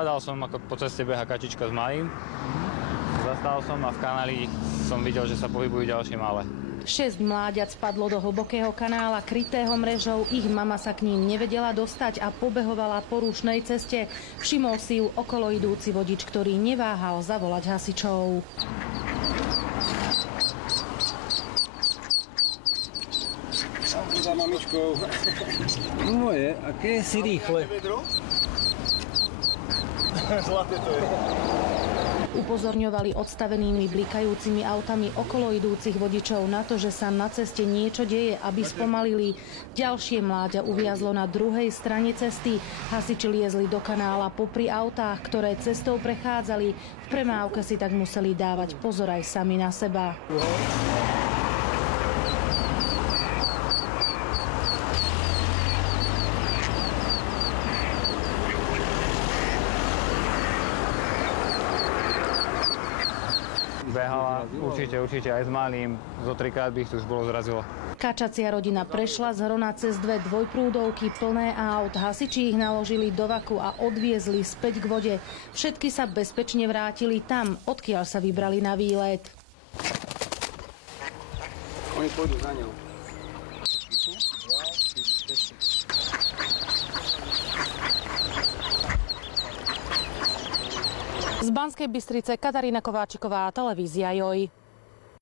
Hľadal som, ako po ceste beha kačička s malým. Zastal som a v kanáli som videl, že sa pohybujú ďalšie malé. 6 mláďat spadlo do hlbokého kanála krytého mrežou. Ich mama sa k ním nevedela dostať a pobehovala po rušnej ceste. Všimol si ju okolo idúci vodič, ktorý neváhal zavolať hasičov. Za mamičkou. Moje, aké si rýchle. Zlaté to je. Upozorňovali odstavenými blikajúcimi autami okolo idúcich vodičov na to, že sa na ceste niečo deje, aby spomalili. Ďalšie mláďa uviazlo na druhej strane cesty. Hasiči liezli do kanála popri autách, ktoré cestou prechádzali. V premávke si tak museli dávať pozor aj sami na seba. Behala určite aj s malým. Zo 3-krát by ich tu už bolo zrazilo. Kačacia rodina prešla z Hrona cez 2 dvojprúdovky plné aut. Hasiči ich naložili do vaku a odviezli späť k vode. Všetky sa bezpečne vrátili tam, odkiaľ sa vybrali na výlet. Oni pôjdu za ňou. Z Banskej Bystrice Katarína Kováčiková, televízia JOJ.